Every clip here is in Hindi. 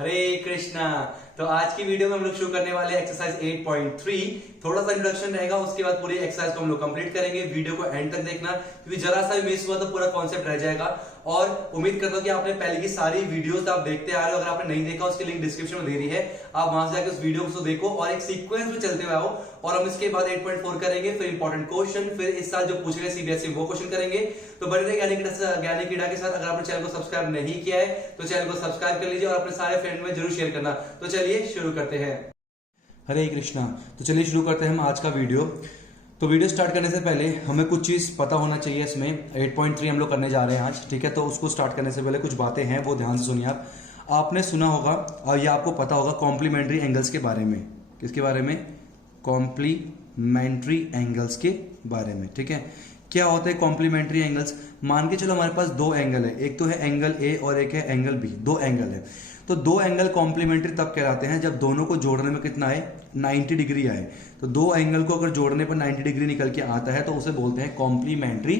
हरे कृष्णा। तो आज की वीडियो में हम लोग शुरू करने वाले एक्सरसाइज 8.3। थोड़ा सा इंट्रोडक्शन रहेगा, उसके बाद पूरी एक्सरसाइज को हम लोग कंप्लीट करेंगे। वीडियो को एंड तक देखना, क्योंकि जरा सा भी मिस हुआ तो पूरा कॉन्सेप्ट रह जाएगा। और उम्मीद करता हूं कि आपने पहले की सारी वीडियोस आप देखते आ रहे हो। अगर आपने नहीं देखा, उसकी लिंक डिस्क्रिप्शन में दे रही है, आप वहां से जाकर उस वीडियो को देखो और एक सीक्वेंस में चलते हुए आओ। और हम इसके बाद 8.4 करेंगे, फिर इंपॉर्टेंट क्वेश्चन, फिर इस साल जो पूछे गए सीबीएसई वो क्वेश्चन करेंगे। तो बने रहे ज्ञानी कीड़ा के साथ। अगर आपने चैनल को सब्सक्राइब नहीं किया है तो चैनल को सब्सक्राइब कर लीजिए और अपने सारे फ्रेंड में जरूर शेयर करना। तो चलिए शुरू करते हैं। हरे कृष्णा। तो चलिए शुरू करते हैं हम आज का वीडियो। तो वीडियो स्टार्ट करने से पहले हमें कुछ चीज पता होना चाहिए। इसमें 8.3 हम लोग करने जा रहे हैं आज, ठीक है। तो उसको स्टार्ट करने से पहले कुछ बातें हैं, वो ध्यान से सुनिए आप। आपने सुना होगा और ये आपको पता होगा कॉम्प्लीमेंट्री एंगल्स के बारे में। किसके बारे में? कॉम्प्लीमेंट्री एंगल्स के बारे में, ठीक है। क्या होता है कॉम्प्लीमेंट्री एंगल्स? मान के चलो हमारे पास दो एंगल है, एक तो है एंगल ए और एक है एंगल बी। दो एंगल है, तो दो एंगल कॉम्प्लीमेंट्री तब कहलाते हैं जब दोनों को जोड़ने में कितना आए? 90 डिग्री आए। तो दो एंगल को अगर जोड़ने पर 90 डिग्री निकल के आता है तो उसे बोलते हैं कॉम्प्लीमेंट्री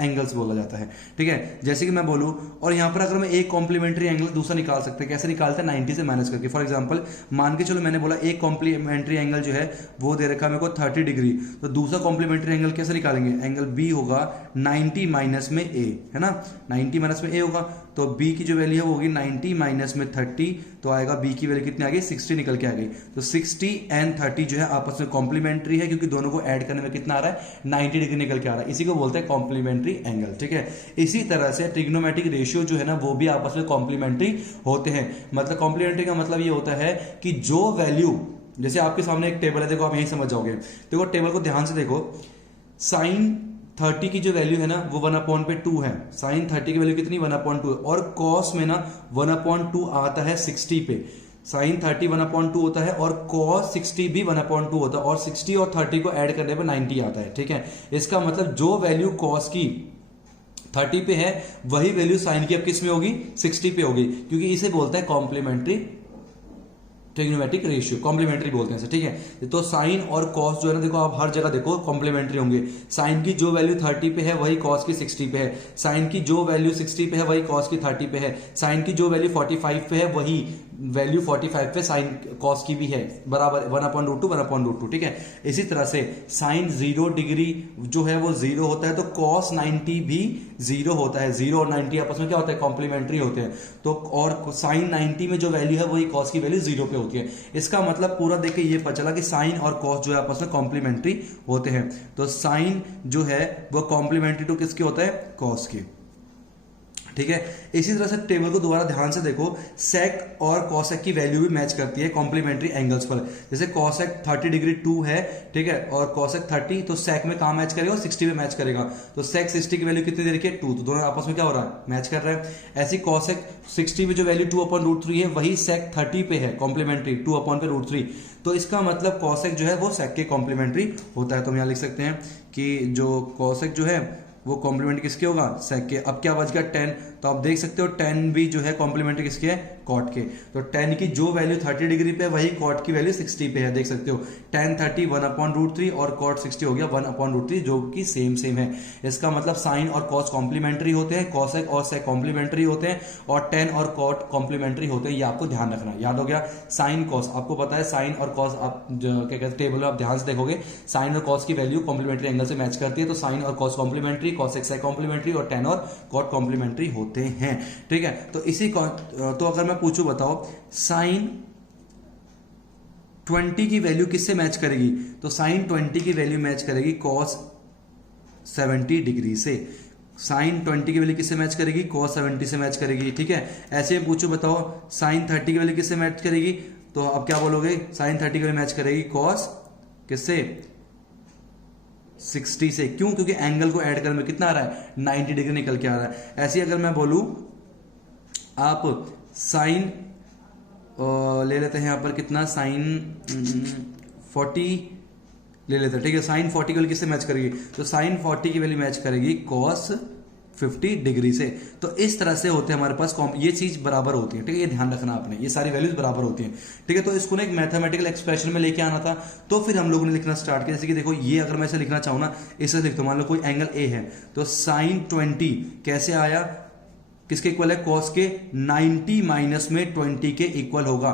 एंगल्स बोला जाता है, ठीक है। जैसे कि मैं बोलूं, और यहां पर अगर मैं एक कॉम्प्लीमेंट्री एंगल दूसरा निकाल सकते हैं। कैसे निकालते हैं? 90 से माइनस करके। फॉर एग्जांपल मान के चलो मैंने बोला एक कॉम्प्लीमेंट्री एंगल जो है वो दे रखा है मेरे को 30 डिग्री। तो दूसरा कॉम्प्लीमेंट्री एंगल कैसे निकालेंगे? एंगल बी होगा 90 माइनस में ए, है ना। 90 माइनस में ए होगा तो बी की जो वैल्यू है वो होगी 90 माइनस में 30। तो आएगा बी की वैल्यू कितनी आ गई? 60 निकल के आ गई। तो 60 एंड 30 जो है आपस में कॉम्प्लीमेंट्री है, क्योंकि दोनों को ऐड करने में कितना आ रहा है? 90 डिग्री निकल के आ रहा है। इसी को बोलते हैं कॉम्प्लीमेंट्री एंगल, ठीक है। इसी तरह से ट्रिग्नोमेट्रिक रेशियो जो है ना वो भी आपस में कॉम्प्लीमेंट्री होते हैं। मतलब कॉम्प्लीमेंट्री का मतलब ये होता है कि जो वैल्यू, जैसे आपके सामने एक टेबल है, देखो आप यही समझ जाओगे। देखो टेबल को ध्यान से देखो। साइन 30 की जो वैल्यू है ना वो 1/2 है। साइन 30 की वैल्यू कितनी? 1/2। और कॉस में ना 1/2 आता है 60 पे। साइन 30 1/2 होता है और कॉस 60 भी 1/2 होता है। और 60 और 30 को ऐड करने पर 90 आता है, ठीक है। इसका मतलब जो वैल्यू कॉस की 30 पे है वही वैल्यू साइन की अब किस में होगी? 60 पे होगी, क्योंकि इसे बोलते हैं कॉम्प्लीमेंट्री ट्रिग्नोमेट्रिक रेशियो, कॉम्प्लीमेंट्री बोलते हैं, ठीक है। तो साइन और कॉस जो है ना, देखो आप हर जगह देखो कॉम्प्लीमेंट्री होंगे। साइन की जो वैल्यू 30 पे है वही कॉस की 60 पे है। साइन की जो वैल्यू 60 पे है वही कॉस की 30 पे है। साइन की जो वैल्यू 45 पे है वही वैल्यू 45 पे साइन कॉस की भी है, बराबर 1/2, ठीक है। इसी तरह से साइन 0 डिग्री जो है वो 0 होता है, तो कॉस 90 भी 0 होता है। 0 और 90 आपस में क्या होता है? कॉम्प्लीमेंट्री होते हैं। तो और साइन 90 में जो वैल्यू है वही कॉस की वैल्यू 0 पे होती है। इसका मतलब पूरा देख के ये पता चला कि साइन और कॉस जो है आपस में कॉम्प्लीमेंट्री होते हैं। तो साइन जो है वो कॉम्प्लीमेंट्री टू किसके होता है? कॉस की, ठीक है। इसी तरह से टेबल को दोबारा ध्यान से देखो। सेक और कॉसेक की वैल्यू भी मैच करती है कॉम्प्लीमेंट्री एंगल्स पर। जैसे कॉसेक 30 डिग्री 2 है, ठीक है, और कॉसेक 30, तो सेक में कहां मैच करेगा? 60 में मैच करेगा। तो सेक 60 की वैल्यू कितनी दे रखी है? 2। तो दोनों आपस में क्या हो रहा है? मैच कर रहे हैं। ऐसी कॉसेक 60 में जो वैल्यू 2/√3 है वही सेक 30 पे है, कॉम्प्लीमेंट्री 2/√3। तो इसका मतलब कॉसेक जो है वो सेक के कॉम्प्लीमेंट्री होता है। तो हम यहां लिख सकते हैं कि जो कॉसेक जो है वो कॉम्प्लीमेंट्री किसके होगा? सेक के। अब क्या बच गया? 10। तो आप देख सकते हो 10 भी जो है कॉम्प्लीमेंट्री किसके है? कॉट के। तो 10 की जो वैल्यू 30 डिग्री पे वही कॉट की वैल्यू 60 पे है, देख सकते हो। tan 30 1/√3 और कॉट 60 हो गया 1/√3, जो कि सेम है। इसका मतलब साइन और कॉस कॉम्प्लीमेंट्री होते हैं, कॉसेक और सेक कॉम्प्लीमेंट्री होते हैं, और tan और कॉट कॉम्प्लीमेंट्री होते हैं। ये आपको ध्यान रखना। याद हो गया? साइन कॉस आपको पता है, साइन और कॉस आप क्या कहते हैं टेबल में आप ध्यान से देखोगे, साइन और कॉस की वैल्यू कॉम्प्लीमेंट्री एंगल से मैच करती है। तो साइन और cos complementary, cosec sec complementary और tan और कॉट कॉम्प्लीमेंट्री होते हैं, ठीक है। तो इसी तो अगर मैं पूछूं, बताओ साइन 20 की वैल्यू किससे मैच करेगी? तो साइन 20 की वैल्यू मैच करेगी कॉस 70 डिग्री से। साइन 20 की वैल्यू किससे मैच करेगी? कॉस 70 से मैच करेगी, ठीक है। ऐसे ही पूछो, बताओ साइन 30 की वैल्यू किससे मैच करेगी? तो अब क्या बोलोगे? साइन 30 की वैल्यू मैच करेगी कॉस किससे? 60 से। क्यों? क्योंकि एंगल को ऐड करने में कितना आ रहा है? 90 डिग्री निकल के आ रहा है। ऐसे अगर मैं बोलूं, आप साइन ले लेते हैं यहां पर कितना? साइन 40 ले लेते हैं, ठीक है। साइन 40 की वैल्यू किससे मैच करेगी? तो साइन 40 की वैल्यू मैच करेगी कॉस 50 डिग्री से। तो इस तरह से होते हैं हमारे पास ये चीज बराबर होती है, ठीक है। ये ध्यान रखना आपने, ये सारी वैल्यूज बराबर होती हैं, ठीक है। तो इसको ना एक मैथमेटिकल एक्सप्रेशन में लेके आना था, तो फिर हम लोगों ने लिखना स्टार्ट किया। जैसे कि देखो, ये अगर मैं इसे लिखना चाहूं ना, इसे लिख दो। मान लो कोई एंगल ए है, तो साइन 20 कैसे आया? किसके इक्वल है, कॉस के 90 माइनस में 20 के इक्वल होगा।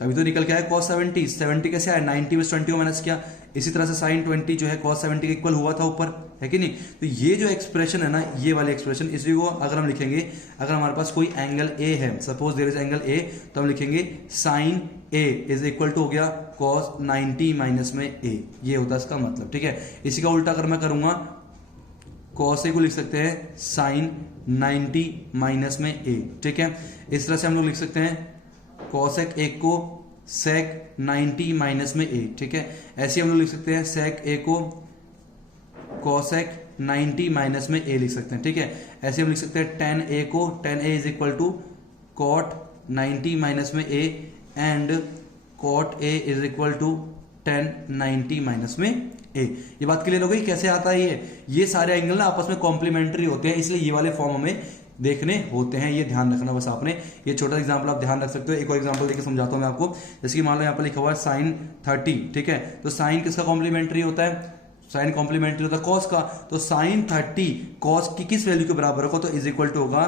तभी तो निकल के आया कॉस 70। 70 कैसे आया, 90 में 20 को माइनस किया। इसी तरह से साइन 20 जो है कॉस 70 के इक्वल हुआ था ऊपर, है कि नहीं। तो ये जो एक्सप्रेशन है ना, ये वाली एक्सप्रेशन, इसी को अगर हम लिखेंगे, अगर हमारे पास कोई एंगल ए है, suppose there is angle A, तो हम लिखेंगे sine A is equal to हो गया कॉस 90 माइनस में ए, ये होता है इसका मतलब, ठीक है। इसी का उल्टा अगर मैं करूंगा, कॉस ए को लिख सकते हैं साइन 90 माइनस में ए, ठीक है। इस तरह से हम लोग लिख सकते हैं कॉसेक ए को सेक 90 माइनस में ए, ठीक है। ऐसे हम लोग लिख सकते हैं सेक ए को कॉसेक 90 माइनस में ए लिख सकते हैं, ठीक है। ऐसे हम लिख सकते हैं टेन ए को tan A is equal to cot 90 minus में A and cot A is equal to tan 90 minus में ए। ये बात क्लियर हो गई कैसे आता है ये सारे एंगल ना आपस में कॉम्प्लीमेंट्री होते हैं, इसलिए ये वाले फॉर्म हमें देखने होते हैं, ये ध्यान रखना बस आपने। ये छोटा एग्जांपल आप ध्यान रख सकते हो। एक और एग्जांपल देके समझाता हूं मैं आपको। जैसे कि मान लो यहाँ पर लिखा हुआ है साइन 30, ठीक है। तो साइन किसका कॉम्प्लीमेंट्री होता है, साइन कॉम्प्लीमेंट्री होता है कॉस का। तो साइन 30 कॉस की किस वैल्यू के बराबर होगा, तो इज इक्वल टू होगा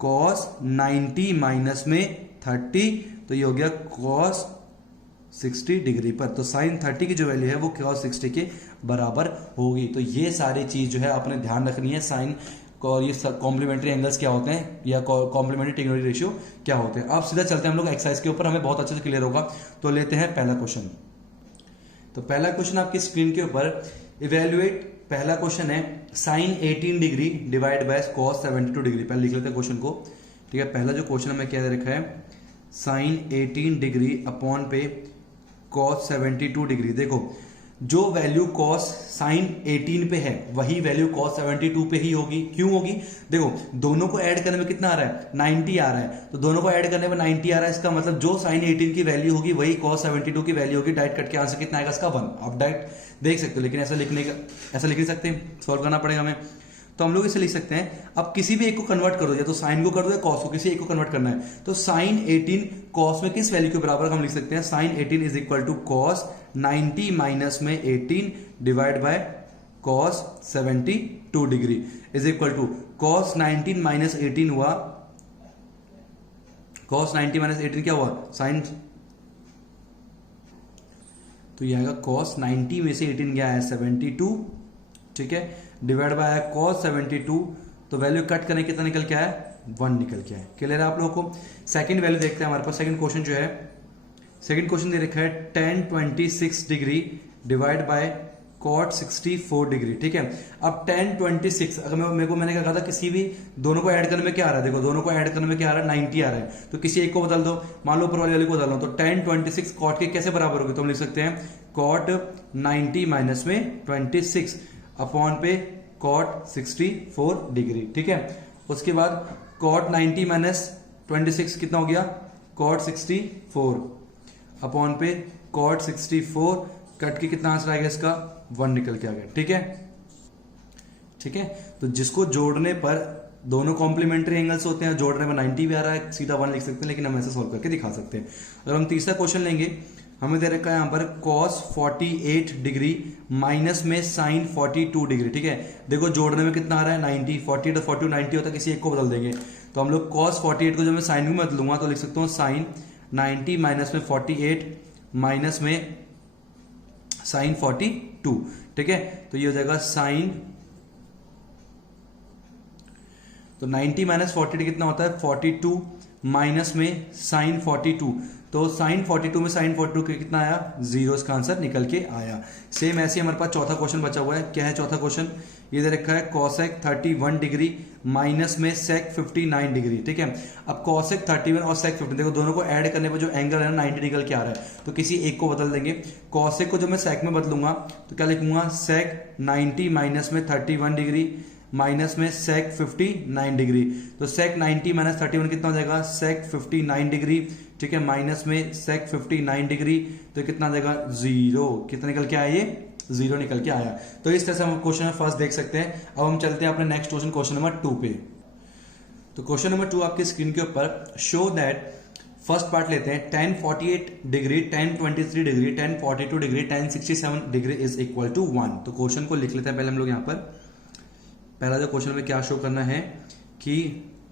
कॉस 90 माइनस में 30, तो ये हो गया कॉस 60 डिग्री पर। तो साइन 30 की जो वैल्यू है वो कॉस 60 के बराबर होगी। तो ये सारी चीज जो है आपने ध्यान रखनी है, साइन और ये कॉम्प्लीमेंट्री एंगल्स क्या होते हैं या कॉम्प्लीमेंट्री टेक्नोलॉजी रेशियो क्या होते हैं। अब सीधा चलते हैं हम लोग एक्सरसाइज के ऊपर, हमें बहुत अच्छे से क्लियर होगा। तो लेते हैं पहला क्वेश्चन। तो पहला क्वेश्चन आपकी स्क्रीन के ऊपर इवेल्युएट, पहला क्वेश्चन है sine 18 degree divide by cos 72 degree. पहले लिख लेते हैं क्वेश्चन को, ठीक है। पहला जो क्वेश्चन हमें क्या दे रखा है, साइन 18 डिग्री अपॉन पे कॉस 72 डिग्री। देखो जो वैल्यू कॉस साइन 18 पे है वही वैल्यू कॉस 72 पे ही होगी। क्यों होगी, देखो दोनों को ऐड करने में कितना आ रहा है, 90 आ रहा है। तो दोनों को ऐड करने में 90 आ रहा है, इसका मतलब जो साइन 18 की वैल्यू होगी वही कॉस 72 की वैल्यू होगी। डायरेक्ट कट के आंसर कितना आएगा इसका 1। आप डायरेक्ट देख सकते हो, लेकिन ऐसा लिख नहीं सकते, सॉल्व करना पड़ेगा हमें। तो हम लोग इसे लिख सकते हैं, अब किसी भी एक को कन्वर्ट कर दो, या तो साइन को कर दो या कॉस को, किसी एक को कन्वर्ट करना है। तो साइन 18 कॉस में किस वैल्यू के बराबर हम लिख सकते हैं, sine 18 is equal to cos 90 minus में 18 divide by cos 72 degree is equal to cos 19 minus 18 हुआ, कॉस 90 माइनस 18 क्या हुआ साइन, तो यह आएगा कॉस 90 में से 18 गया है 72, ठीक है, डिवाइड बाय कॉस 72। तो वैल्यू कट करने कितना निकल के आया, 1 निकल के आया। क्लियर है आप लोगों को। सेकंड वैल्यू देखते हैं हमारे पास। सेकंड क्वेश्चन जो है, सेकंड क्वेश्चन दे रखा है tan 26 degree divide bye cot 64 degree, ठीक है। अब tan 26 अगर मैंने क्या कहा था, किसी भी दोनों को ऐड करने में क्या आ रहा है, देखो दोनों को ऐड करने में क्या आ रहा है 90 आ रहा है। तो किसी एक को बदल दो, मान लो ऊपर वाले को बदल लो, तो tan 26 cot के कैसे बराबर होगी, तो हम लिख सकते हैं cot 90 माइनस में 26 अपॉन पे cot 64 डिग्री, ठीक है। उसके बाद cot 90 माइनस 26 कितना हो गया, cot 64 अपॉन पे cot 64, कट के कितना आंसर आएगा इसका 1 निकल के आ गया, ठीक है, ठीक है। तो जिसको जोड़ने पर दोनों कॉम्प्लीमेंट्री एंगल्स होते हैं, जोड़ने में 90 भी आ रहा है, सीधा 1 लिख सकते हैं, लेकिन हम ऐसे सोल्व करके दिखा सकते हैं। अगर हम तीसरा क्वेश्चन लेंगे, हमें दे रखा है यहाँ पर cos 48 डिग्री माइनस में sin 42 डिग्री, ठीक है। देखो जोड़ने में कितना आ रहा है 90, 48 और 42 90 होता है, किसी एक को बदल देंगे। तो हम लोग cos 48 को जब मैं sin में बदलूंगा तो लिख सकता हूँ sin 90 माइनस में 48 माइनस में sin 42, ठीक है। तो ये हो जाएगा sin, तो 90 माइनस 48 कितना होता है 42 माइनस में sin 42, तो sin 42 में sin 42 कितना आया 0, इसका आंसर निकल के आया। सेम ऐसे हमारे पास चौथा क्वेश्चन बचा हुआ है। क्या है चौथा क्वेश्चन, ये दे रखा है cosec 31 डिग्री माइनस में sec 59 डिग्री, ठीक है। अब cosec 31 और sec 15, देखो दोनों को ऐड करने पर जो एंगल है ना 90 निकल के आ रहा है, तो किसी एक को बदल देंगे। cosec को जब मैं sec में बदलूंगा तो क्या लिखूंगा sec 90 माइनस में 31 डिग्री माइनस में sec 59 डिग्री। तो sec 90 माइनस 31 कितना हो जाएगा sec 59 डिग्री, ठीक है, माइनस में sec 59 डिग्री, तो कितना आ जाएगा 0। कितना निकल के आया, ये 0 निकल के आया। तो इस तरह से हम क्वेश्चन फर्स्ट देख सकते हैं। अब हम चलते हैं अपने नेक्स्ट क्वेश्चन, क्वेश्चन नंबर 2 पे। तो क्वेश्चन नंबर 2 आपकी स्क्रीन के ऊपर, शो दैट, फर्स्ट पार्ट लेते हैं, tan 48 degree, tan 23 degree, tan 42 degree, tan 67 degree is equal to 1। तो क्वेश्चन को लिख लेते हैं पहले हम लोग यहाँ पर। पहला जो क्वेश्चन में क्या शो करना है कि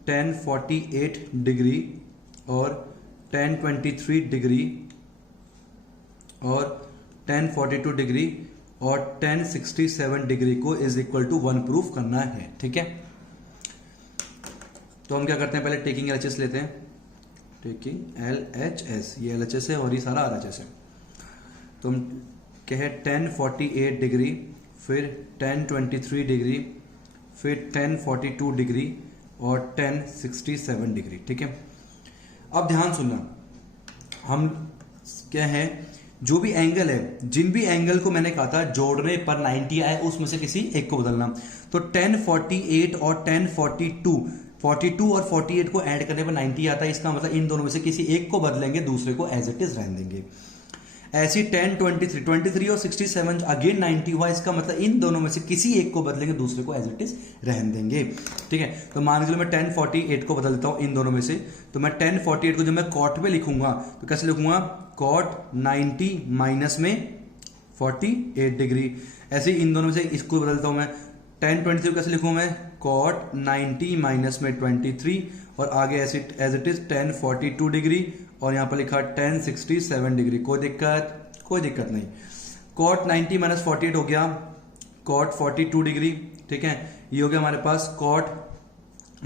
1048 डिग्री और 1023 डिग्री और 1042 डिग्री और 1067 डिग्री को इज इक्वल टू 1 प्रूफ करना है। ठीक है, तो हम क्या करते हैं, पहले टेकिंग एलएचएस लेते हैं। टेकिंग एलएचएस, ये एलएचएस है और ये सारा आरएचएस है। तो हम कहे 1048 डिग्री, फिर 1023 डिग्री, फिर 1042 डिग्री और 1067 डिग्री। ठीक है, अब ध्यान सुनना, हम क्या है, जो भी एंगल है, जिन भी एंगल को मैंने कहा था जोड़ने पर 90 आए उसमें से किसी एक को बदलना। तो 1048 और 1042 और 48 को ऐड करने पर 90 आता है, इसका मतलब इन दोनों में से किसी एक को बदलेंगे, दूसरे को एज इट इज रहने देंगे। ऐसी 1023 और 67 अगेन 90 हुआ, इसका मतलब इन दोनों में से किसी एक को बदलेंगे, दूसरे को एज इट इज रहने देंगे। ठीक है, तो मान लीजिए मैं 1048 को बदल देता हूं इन दोनों में से। तो मैं 1048 को जब मैं कॉट में लिखूंगा तो कैसे लिखूंगा, कॉट 90 माइनस में 48 डिग्री। ऐसे इन दोनों में से इसको बदलता हूं मैं। 1023 को कैसे लिखूं मैं, कॉट 90 माइनस में 23 और आगे एज इट इज 1042 डिग्री और यहां पर लिखा 1067 डिग्री। कोई दिक्कत नहीं। कॉट 90 माइनस 48 हो गया कॉट 42 डिग्री। ठीक है, ये हो गया हमारे पास कॉट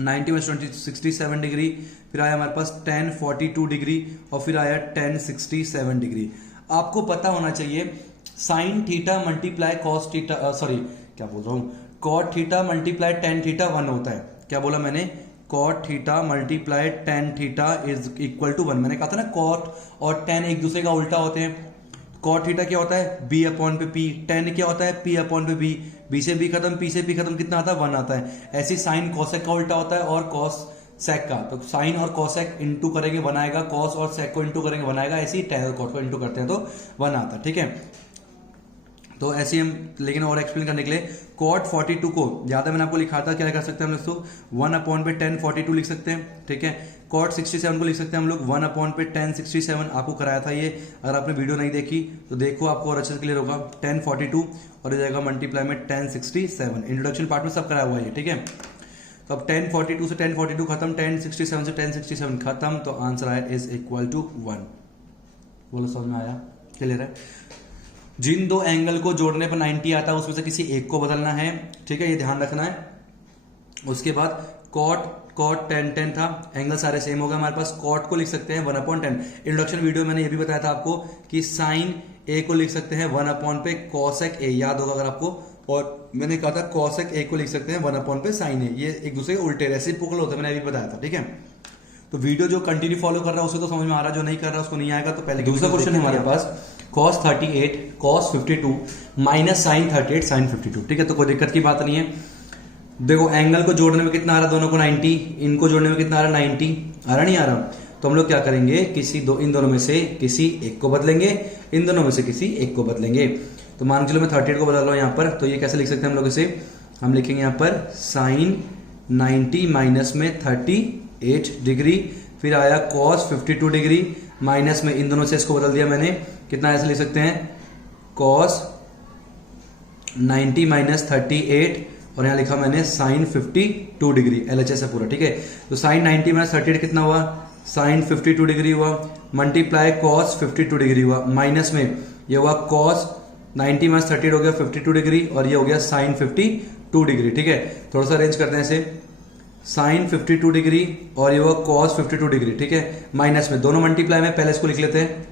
90 माइनस 67 डिग्री, फिर आया हमारे पास 1042 डिग्री और फिर आया 1067 डिग्री। आपको पता होना चाहिए sine theta multiply cos theta, sorry क्या बोल रहा हूं, cot theta multiply tan theta 1 होता है। क्या बोला मैंने, cot theta multiply tan theta is equal to 1। मैंने कहा था ना कॉट और टेन एक दूसरे का उल्टा होते हैं। कॉट थीटा क्या होता है, बी अपॉन पे पी, टेन क्या होता है, पी अपॉन पे बी, बी से बी खत्म, पी से पी खत्म, कितना आता है, 1 आता है। ऐसे साइन कॉसेक का उल्टा होता है और कॉस सेक का, तो साइन और कॉसेक इंटू करेंगे 1 आएगा, कॉस और सेक को इंटू करेंगे 1 आएगा, ऐसे ही टेन और कॉट को इंटू करते हैं तो 1 आता है। ठीक है, तो ऐसे हम, लेकिन और एक्सप्लेन करने के लिए कॉट 42 को ज्यादा मैंने आपको लिखा था, क्या कर सकते हैं हम लोग, 1 अपॉन पे 1042 लिख सकते हैं। ठीक है, कॉट 67 को लिख सकते हैं हम लोग 1 अपॉन पे 1067, आपको कराया था ये। अगर आपने वीडियो नहीं देखी तो देखो, आपको और अच्छे से क्लियर होगा। 1042 और जाएगा मल्टीप्लाई में 1067, इंट्रोडक्शन पार्ट में सब कराया हुआ है। ठीक है, तो अब 1042 से 1042 खत्म, 1067 से 1067 खत्म, तो आंसर आया इज इक्वल टू 1। बोलो समझ में आया, क्लियर है। जिन दो एंगल को जोड़ने पर 90 आता है उसमें से किसी एक को बदलना है। ठीक है, ये ध्यान रखना है। उसके बाद कॉट 10 था, एंगल सारे सेम हो गए हमारे पास। कॉट को लिख सकते हैं 1/10। इंट्रोडक्शन वीडियो मैंने ये भी बताया था आपको कि साइन ए को लिख सकते हैं 1 अपॉन पे कॉसेक ए, याद होगा अगर आपको। और मैंने कहा था कॉसेक ए को लिख सकते हैं 1 अपॉन पे साइन ए, ये एक दूसरे के उल्टे रेसिप्रोकल होते हैं, मैंने अभी बताया था। ठीक है, तो वीडियो जो कंटिन्यू फॉलो कर रहा है उसे तो समझ में आ रहा है, जो नहीं कर रहा उसको नहीं आएगा। तो पहले दूसरा क्वेश्चन है हमारे पास, cos 38 cos 52 minus sine 38 sine 52। ठीक है, तो कोई दिक्कत की बात नहीं है। देखो एंगल को जोड़ने में कितना आ रहा, दोनों को 90, इनको जोड़ने में कितना आ रहा, 90 आ रहा, नहीं आ रहा। तो हम लोग क्या करेंगे, इन दोनों में से किसी एक को बदलेंगे, इन दोनों में से किसी एक को बदलेंगे। तो मान चलो मैं 38 को बदल रहा हूं यहाँ पर, तो ये कैसे लिख सकते हैं हम लोग इसे, हम लिखेंगे यहाँ पर साइन 90 माइनस में 38 डिग्री, फिर आया कॉस 52 डिग्री माइनस में इन दोनों से इसको बदल दिया मैंने, कितना ऐसे लिख सकते हैं, कॉस 90 माइनस 38 और यहां लिखा मैंने साइन 52 डिग्री, एलएचएस है पूरा। ठीक है, तो साइन 90 माइनस 38 कितना हुआ, साइन 52 डिग्री हुआ, मल्टीप्लाई कॉस 52 डिग्री हुआ, माइनस में ये हुआ कॉस 90 माइनस 38 हो गया 52 डिग्री और ये हो गया साइन 52 डिग्री। ठीक है, थोड़ा सा अरेंज करते हैं इसे, साइन 52 डिग्री और ये हुआ कॉस 52 डिग्री। ठीक है, माइनस में दोनों मल्टीप्लाई में, पहले इसको लिख लेते हैं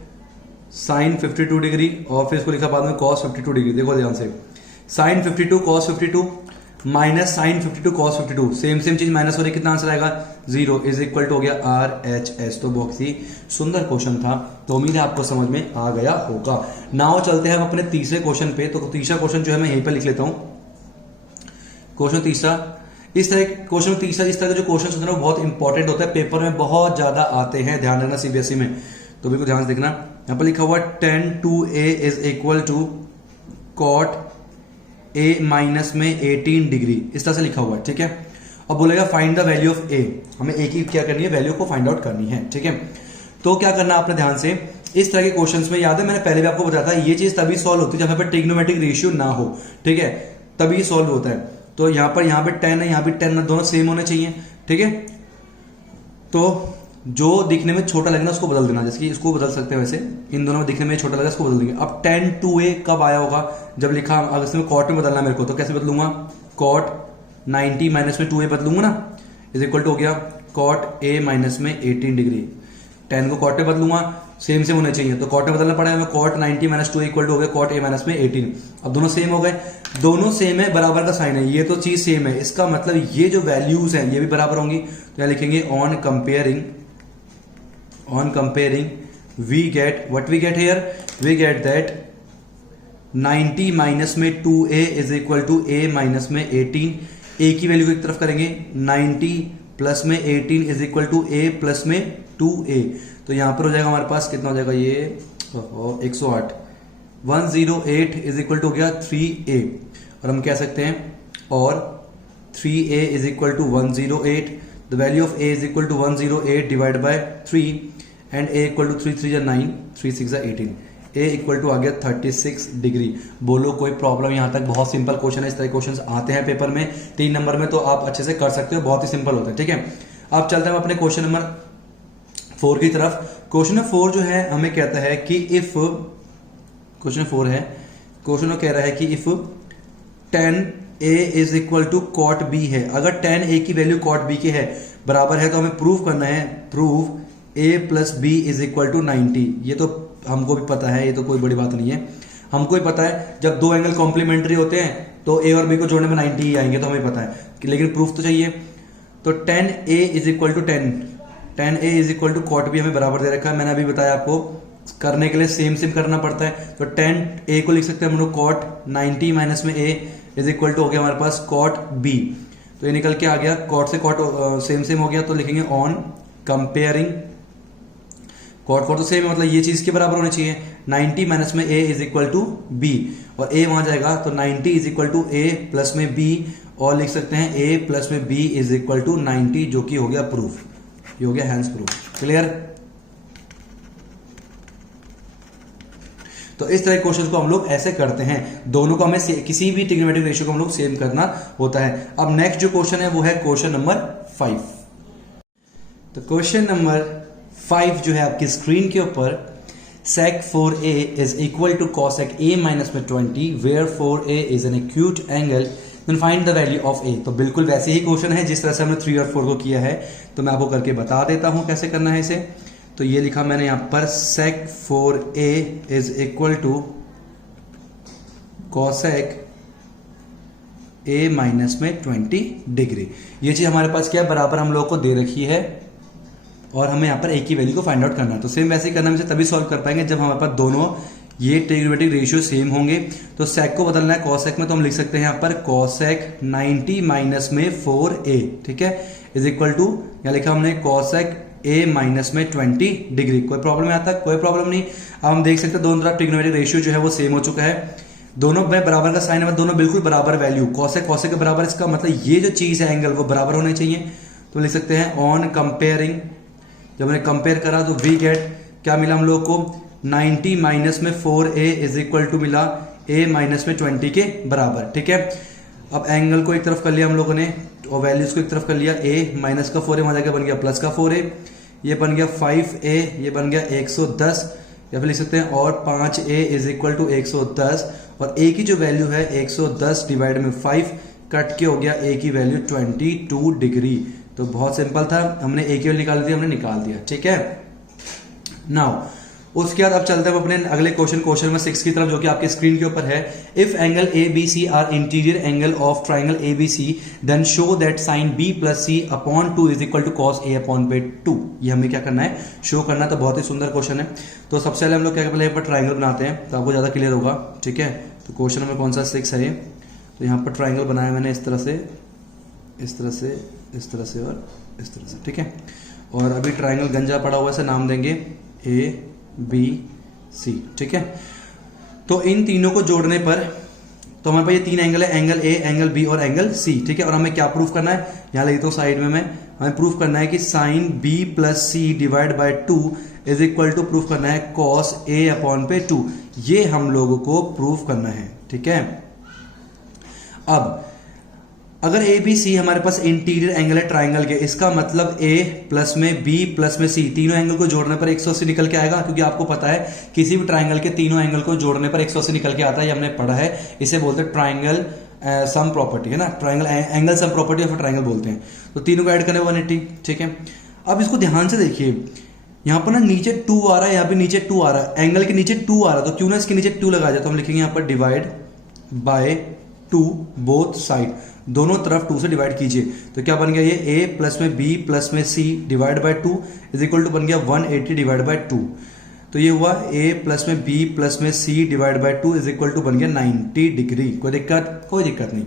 साइन 52 डिग्री और फिर इसको लिखा बाद में कॉस 52 डिग्री। देखो ध्यान से, sine 52 cos 52 minus sine 52 cos 52, same चीज माइनस हो रही, कितना आंसर आएगा 0 इज इक्वल टू हो गया RHS। तो बहुत ही सुंदर क्वेश्चन था, तो उम्मीद है आपको समझ में आ गया होगा। नाउ चलते हैं हम अपने तीसरे क्वेश्चन पे। तो तीसरा क्वेश्चन जो है मैं यहीं पर लिख लेता हूं, क्वेश्चन तीसरा इस तरह के जो क्वेश्चन होते हैं वो बहुत इंपॉर्टेंट होता है, पेपर में बहुत ज्यादा आते हैं, ध्यान रखना सीबीएसई में, तो बिल्कुल ध्यान से देखना। यहां पर लिखा हुआ 10 2a is equal to cot a minus में 18 डिग्री, इस तरह से लिखा हुआ है। ठीक है, अब बोलेगा find the value of a, हमें a की क्या करनी है, वैल्यू को फाइंड आउट करनी है। ठीक है, तो क्या करना आपने ध्यान से, इस तरह के क्वेश्चंस में याद है मैंने पहले भी आपको बताया था, ये चीज तभी सॉल्व होती है जब पर ट्रिग्नोमेट्रिक रेशियो ना हो। ठीक है, तभी सॉल्व होता है। तो यहाँ पे 10 है, यहाँ पे 10 है, दोनों सेम होने चाहिए। ठीक है, तो जो दिखने में छोटा लगना उसको बदल देना, जैसे कि इसको बदल सकते हैं, वैसे इन दोनों में दिखने में छोटा लगा इसको बदल देंगे। अब tan 2a कब आया होगा, जब लिखा अगर इसमें कॉट में बदलना मेरे को, तो कैसे बदलूंगा, कॉट 90 माइनस में 2a बदलूंगा ना, इज इक्वल टू हो गया कॉट a माइनस में 18 डिग्री। tan को कॉट में बदलूंगा, सेम सेम होने चाहिए, तो कॉट में बदलना पड़ेगा, कॉट 90 माइनस 2 इक्वल टू हो गया कॉट a माइनस में 18। अब दोनों सेम हो गए, दोनों सेम है, बराबर का साइन है, ये तो चीज सेम है, इसका मतलब ये जो वैल्यूज हैं ये भी बराबर होंगी। तो यहां लिखेंगे on comparing we get what we get here, we get that 90 minus में 2a is equal to a minus में 18। a की वैल्यू को एक तरफ करेंगे, 90 प्लस में 18 is equal to a plus में 2a। तो यहां पर हो जाएगा हमारे पास कितना हो जाएगा, ये 108, 108 इज इक्वल टू हो गया 3a। और हम कह सकते हैं और 3a is equal to 108, the value of a is equal to 108 divide by 3 and a equal to 3 3 जा 9, 3 6 जा 18, a इक्वल टू आ गया 36 डिग्री। बोलो कोई प्रॉब्लम यहां तक? बहुत सिंपल क्वेश्चन है, इस तरह क्वेश्चन आते हैं पेपर में 3 नंबर में, तो आप अच्छे से कर सकते हो, बहुत ही सिंपल होते हैं। ठीक है, अब चलते हैं अपने क्वेश्चन नंबर 4 की तरफ। क्वेश्चन नंबर 4 जो है हमें कहता है कि इफ, क्वेश्चन 4 है, क्वेश्चन कह रहा है कि if tan a is equal to cot b है, अगर tan a की वैल्यू कॉट b के है बराबर है, तो हमें प्रूव करना है, prove a plus B is equal to 90। ये तो हमको भी पता है, ये तो कोई बड़ी बात नहीं है, हमको ही पता है जब दो एंगल कॉम्प्लीमेंट्री होते हैं तो a और b को जोड़ने में 90 ही आएंगे, तो हमें पता है, लेकिन प्रूफ तो चाहिए। तो tan a is equal to tan a is equal to cot b हमें बराबर दे रखा है, मैंने अभी बताया आपको, करने के लिए सेम सेम करना पड़ता है। तो tan a को लिख सकते हैं हम लोग कॉट 90 माइनस में a इज इक्वल टू हो गया हमारे पास कॉट b। तो ये निकल के आ गया, कॉट से कॉट सेम सेम हो गया, तो लिखेंगे ऑन कंपेयरिंग, कॉट कॉट तो सेम है, मतलब ये चीज के बराबर होनी चाहिए, 90 माइनस में a is equal to b, और a वहां जाएगा तो 90 is equal to a plus में b, और लिख सकते हैं a प्लस में b इज इक्वल टू 90, जो कि हो गया प्रूफ, ये हो गया हैंस प्रूफ। क्लियर? तो इस तरह के क्वेश्चन को हम लोग ऐसे करते हैं, दोनों को हमें किसी भी ट्रिग्नोमेट्रिक रेशियो को हम लोग सेम करना होता है। अब नेक्स्ट जो क्वेश्चन है वो है क्वेश्चन नंबर 5। तो क्वेश्चन नंबर 5 जो है आपकी स्क्रीन के ऊपर, sec 4a is equal to cosec a minus में 20 where 4a is an acute angle, then find the value of a। तो बिल्कुल वैसे ही क्वेश्चन है जिस तरह से हमने 3 और 4 को किया है, तो मैं आपको करके बता देता हूं कैसे करना है इसे। तो ये लिखा मैंने यहां पर, sec 4a is equal to cosec a minus में 20 डिग्री। ये चीज हमारे पास क्या बराबर हम लोग को दे रखी है, और हमें यहाँ पर a की वैल्यू को फाइंड आउट करना है। तो सेम वैसे ही करना है, तभी सॉल्व कर पाएंगे जब हमारे पास दोनों ये ट्रिग्नोमेट्रिक रेशियो सेम होंगे। तो sec को बदलना है cosec में, तो हम लिख सकते हैं यहाँ पर cosec 90 माइनस में 4a, ठीक है, इज इक्वल टू, यहाँ लिखा हमने cosec a माइनस में 20 डिग्री। कोई प्रॉब्लम है यहाँ तक? कोई प्रॉब्लम नहीं। अब हम देख सकते हैं दोनों तरफ ट्रिग्नोमेट्रिक रेशियो जो है वो सेम हो चुका है, दोनों में बराबर का साइन है, दोनों बिल्कुल बराबर वैल्यू, cosec के बराबर, इसका मतलब ये जो चीज है एंगल वो बराबर होने चाहिए। तो लिख सकते हैं ऑन कंपेयरिंग, जब हमने कंपेयर करा तो वी गेट, क्या मिला हम लोग को, 90 माइनस में 4a इज इक्वल टू मिला a माइनस में 20 के बराबर। ठीक है, अब एंगल को एक तरफ कर लिया हम लोगों ने, और वैल्यूज को एक तरफ कर लिया, a माइनस का 4a वहां जाकर बन गया प्लस का 4a, ये बन गया 5a, ये बन गया 110, या फिर लिख सकते हैं और 5a इज इक्वल टू 110, और a की जो वैल्यू है 110 डिवाइड में 5 कट के हो गया a की वैल्यू 22 डिग्री। तो बहुत सिंपल था, हमने a की वैल्यू निकाल दी, हमने निकाल दिया। ठीक है, नाउ उसके बाद अब चलते हैं अपने अगले क्वेश्चन, क्वेश्चन नंबर 6 की तरफ, जो कि आपके स्क्रीन के ऊपर है। If angle A B C are interior angle of triangle A B C, then show that sine B plus C upon 2 is equal to cos A upon पे 2। ये हमें क्या करना है, शो करना। तो बहुत ही सुंदर क्वेश्चन है। तो सबसे पहले हम लोग क्या, पहले यहाँ पर ट्राइंगल बनाते हैं, तो आपको ज्यादा क्लियर होगा। ठीक है, तो क्वेश्चन नंबर कौन सा, 6 है। तो यहाँ पर ट्राइंगल बनाया मैंने इस तरह से, इस तरह से, इस तरह से और इस तरह से। ठीक है, और अभी ट्राइंगल गंजा पड़ा हुआ है, नाम देंगे ए बी सी। ठीक है, तो इन तीनों को जोड़ने पर तो हमारे पास ये 3 एंगल है, एंगल ए, एंगल बी और एंगल सी। ठीक है, और हमें क्या प्रूफ करना है, यहां लेता हूं साइड में मैं, हमें प्रूफ करना है कि sine B plus C divide by 2 is equal to, proof करना है कॉस ए अपॉन पे 2। ये हम लोगों को प्रूफ करना है। ठीक है, अब अगर ए बी सी हमारे पास इंटीरियर एंगल है ट्राइंगल के, इसका मतलब ए प्लस में बी प्लस में सी, तीनों एंगल को जोड़ने पर 180 निकल के आएगा, क्योंकि आपको पता है किसी भी ट्राइंगल के तीनों एंगल को जोड़ने पर 180 निकल के आता है, ये हमने पढ़ा है। इसे बोलते हैं ट्राइंगल सम प्रॉपर्टी, है ना, ट्राइंगल एंगल सम प्रॉपर्टी या फिर ट्राइंगल बोलते हैं। तो तीनों को ऐड करने 180, ठीक है। अब इसको ध्यान से देखिए, यहाँ पर ना नीचे 2 आ रहा है, यहाँ पे नीचे 2 आ रहा है, एंगल के नीचे 2 आ रहा है, तो क्यों ना इसके नीचे 2 लगा जाए। तो हम लिखेंगे यहाँ पर डिवाइड बाय 2 बोथ साइड, दोनों तरफ 2 से डिवाइड कीजिए। तो क्या बन गया ये a प्लस में b प्लस में c divide by 2 is equal to बन गया 180 डिवाइड बाय 2। तो ये हुआ a प्लस में b प्लस में c divide by 2 is equal to बन गया 90 डिग्री। कोई दिक्कत नहीं।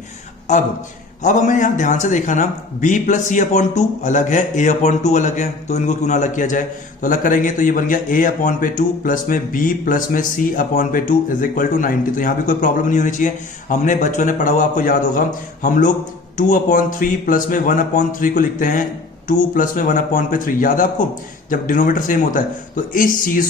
अब हमें यहां ध्यान से देखा ना, b प्लस सी अपॉन 2 अलग है, a अपॉन 2 अलग है, तो इनको क्यों ना अलग किया जाए। तो अलग करेंगे तो ये बन गया a अपॉन पे 2 प्लस में b प्लस में c अपॉन पे 2 इज इक्वल टू 90। तो यहां भी कोई प्रॉब्लम नहीं होनी चाहिए। हमने बच्चों ने पढ़ा हुआ, आपको याद होगा, हम लोग 2 अपॉन 3 प्लस में 1 अपॉन 3 को लिखते हैं 2 प्लस में 1 अपॉन पे 3, याद है आपको, जब डिनोमिनेटर सेम होता है। तो इस चीज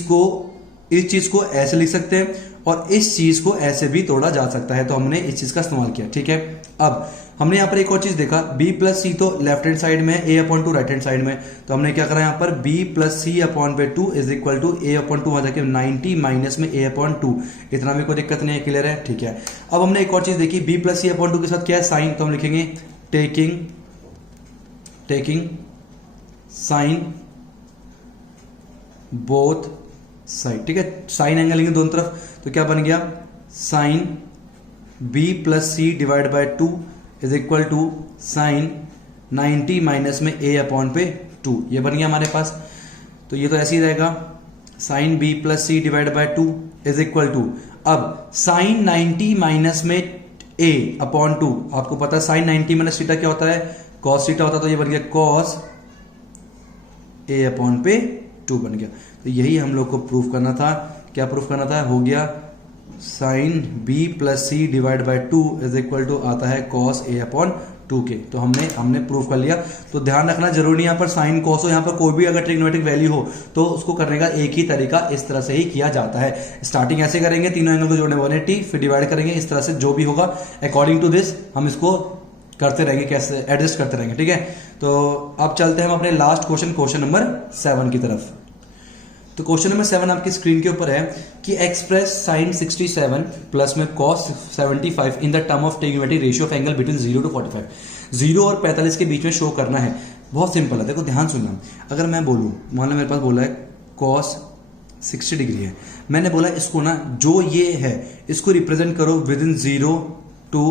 को ऐसे लिख सकते हैं और इस चीज को ऐसे भी तोड़ा जा सकता है, तो हमने इस चीज का इस्तेमाल किया, ठीक है। अब हमने यहाँ पर एक और चीज देखा, b प्लस सी तो लेफ्ट हैंड साइड में, a upon 2 right hand side में, तो हमने क्या करा यहाँ पर b प्लस सी अपॉन पे 2 is equal to a upon 2 वहां जाके 90 माइनस में a अपॉन 2, इतना भी कोई दिक्कत नहीं है, क्लियर है, ठीक है। अब हमने एक और चीज देखी, b प्लस सी अपॉन 2 के साथ क्या है, साइन, तो हम लिखेंगे टेकिंग साइन बोथ साइड, ठीक है, साइन एंगल लेंगे दोनों तरफ, तो क्या बन गया sine b plus C divide by 2 is equal to sine 90 minus में a अपॉन पे 2, ये बन गया हमारे पास। तो ये तो ऐसे ही रहेगा, sine b plus C divide by 2 is equal to, अब साइन 90 माइनस में a अपॉन 2, आपको पता है साइन 90 माइनस थीटा क्या होता है, कॉस थीटा होता है, तो ये बन गया कॉस a अपॉन पे 2 बन गया। तो यही हम लोग को प्रूफ करना था। क्या प्रूफ करना था, हो गया sine b plus C divide by 2 is equal to आता है कॉस a अपॉन 2 के। तो हमने प्रूफ कर लिया। तो ध्यान रखना जरूरी नहीं यहाँ पर साइन कॉस हो, यहाँ पर कोई भी अगर ट्रिग्नोमेट्रिक वैल्यू हो तो उसको करने का एक ही तरीका इस तरह से ही किया जाता है। स्टार्टिंग ऐसे करेंगे, तीनों एंगल को जोड़ने 180, फिर डिवाइड करेंगे, इस तरह से जो भी होगा अकॉर्डिंग टू दिस हम इसको करते रहेंगे, कैसे एडजस्ट करते रहेंगे, ठीक है। तो अब चलते हैं हम अपने लास्ट क्वेश्चन नंबर 7 की तरफ। तो क्वेश्चन नंबर 7 आपकी स्क्रीन के ऊपर है कि एक्सप्रेस साइन 67 प्लस में cos 75 in the term of trigonometric ratio of angle between 0 to 45, 0 और 45 के बीच में शो करना है। बहुत सिंपल है, देखो ध्यान सुनना। अगर मैं बोलूं, मान लो मेरे पास बोला है कॉस 60 डिग्री है, मैंने बोला इसको ना, जो ये है इसको रिप्रेजेंट करो विद इन 0 to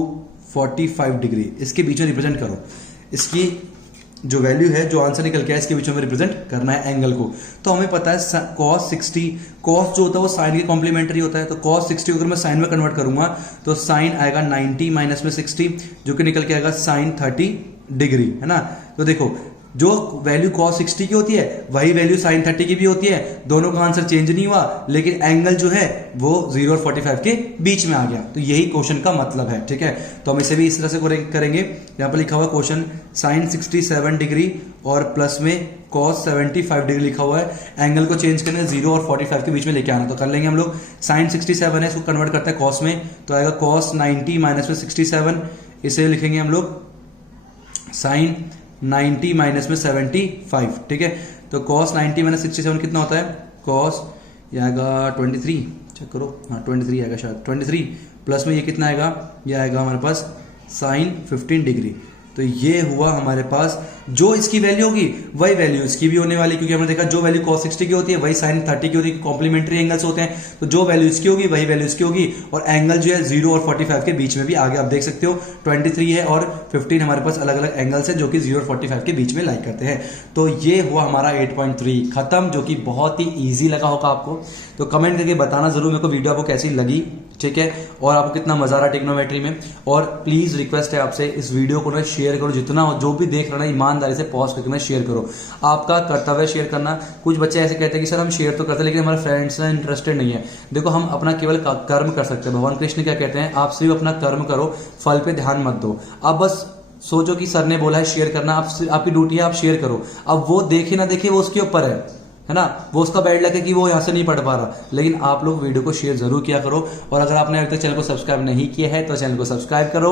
45 डिग्री, इसके बीच में रिप्रेजेंट करो, इसकी जो वैल्यू है, जो आंसर निकल के है, इसके बीच में रिप्रेजेंट करना है एंगल को। तो हमें पता है cos 60, cos जो होता है वो साइन के कॉम्प्लीमेंट्री होता है, तो cos 60 अगर मैं साइन में कन्वर्ट करूंगा तो साइन आएगा 90 माइनस में 60, जो कि निकल के आएगा साइन 30 डिग्री, है ना। तो देखो जो वैल्यू cos 60 की होती है वही वैल्यू sin 30 की भी होती है, दोनों का आंसर चेंज नहीं हुआ, लेकिन एंगल जो है वो 0 और 45 के बीच में आ गया। तो यही क्वेश्चन का मतलब है, ठीक है। तो हम इसे भी इस तरह से करेंगे। यहाँ पर लिखा हुआ क्वेश्चन sin 67 डिग्री और प्लस में cos 75 डिग्री लिखा हुआ है, एंगल को चेंज करने 0 और 45 के बीच में लेके आना। तो कर लेंगे हम लोग, sin 67 है, इसको कन्वर्ट करते हैं cos में, तो आएगा cos 90 माइनस में 67, इसे लिखेंगे हम लोग sin 90 माइनस में 75, ठीक है। तो cos 90 माइनस 67 कितना होता है, cos ये आएगा 23, चेक करो, हाँ 23 आएगा शायद, 23 प्लस में ये कितना आएगा, ये आएगा हमारे पास साइन 15 डिग्री। तो ये हुआ हमारे पास, जो इसकी वैल्यू होगी वही वैल्यू इसकी भी होने वाली, क्योंकि हमने देखा जो वैल्यू cos 60 की होती है वही sin 30 की होती है, कॉम्प्लीमेंट्री एंगल्स होते हैं। तो जो वैल्यू इसकी होगी वही वैल्यू इसकी होगी, और एंगल जो है 0 और 45 के बीच में भी आगे आप देख सकते हो 23 है और 15 हमारे पास अलग अलग एंगल्स है जो कि 0 और 45 के बीच में लाइक करते हैं। तो ये हुआ हमारा 8.3 खत्म, जो कि बहुत ही ईजी लगा होगा आपको। तो कमेंट करके बताना जरूर मेरे को वीडियो आपको कैसी लगी, ठीक है, और आपको कितना मजा आ रहा ट्रिग्नोमेट्री में। और प्लीज रिक्वेस्ट है आपसे, इस वीडियो को ना शेयर करो, जितना हो, जो भी देख रहा है ईमानदारी से पॉज करके ना शेयर करो, आपका कर्तव्य शेयर करना। कुछ बच्चे ऐसे कहते हैं कि सर हम शेयर तो करते हैं लेकिन हमारे फ्रेंड्स ना इंटरेस्टेड नहीं है। देखो हम अपना केवल कर्म कर सकते हैं। भगवान कृष्ण क्या कहते हैं, आप सिर्फ अपना कर्म करो, फल पे ध्यान मत दो। आप बस सोचो कि सर ने बोला है शेयर करना, आपकी ड्यूटी है, आप शेयर करो। अब वो देखे ना देखे वो उसके ऊपर है ना, वो उसका बैड लग है कि वो यहाँ से नहीं पढ़ पा रहा, लेकिन आप लोग वीडियो को शेयर जरूर किया करो। और अगर आपने अभी तक चैनल को सब्सक्राइब नहीं किया है तो चैनल को सब्सक्राइब करो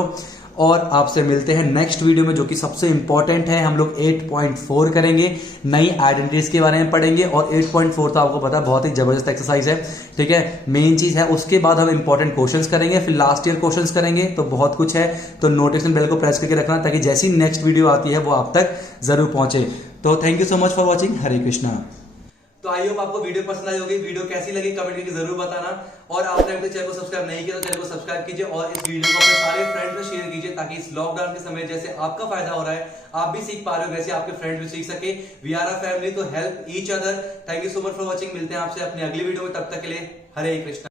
और आपसे मिलते हैं नेक्स्ट वीडियो में, जो कि सबसे इंपॉर्टेंट है। हम लोग 8.4 करेंगे, नई आइडेंटिटीज के बारे में पढ़ेंगे, और 8.4 तो आपको पता है बहुत ही जबरदस्त एक्सरसाइज है, ठीक है, मेन चीज है। उसके बाद हम इंपॉर्टेंट क्वेश्चंस करेंगे, फिर लास्ट ईयर क्वेश्चंस करेंगे, तो बहुत कुछ है। तो नोटिफिकेशन बेल को प्रेस करके रखना, ताकि जैसी नेक्स्ट वीडियो आती है वो आप तक जरूर पहुंचे। तो thank you so much for watching. Hare Krishna. तो आई होप आपको वीडियो पसंद आई होगी। वीडियो कैसी लगी कमेंट करके जरूर बताना, और आपने अभी तक चैनल को सब्सक्राइब नहीं किया तो चैनल को सब्सक्राइब कीजिए, और इस वीडियो को अपने सारे फ्रेंड्स में शेयर कीजिए, ताकि इस लॉकडाउन के समय जैसे आपका फायदा हो रहा है, आप भी सीख पा रहे हो, वैसे आपके फ्रेंड्स भी सीख सके। वी आर अ फैमिली, तो help each other. Thank you so much for watching. मिलते हैं आपसे अपनी अगली वीडियो में, तब तक के लिए हरे कृष्णा।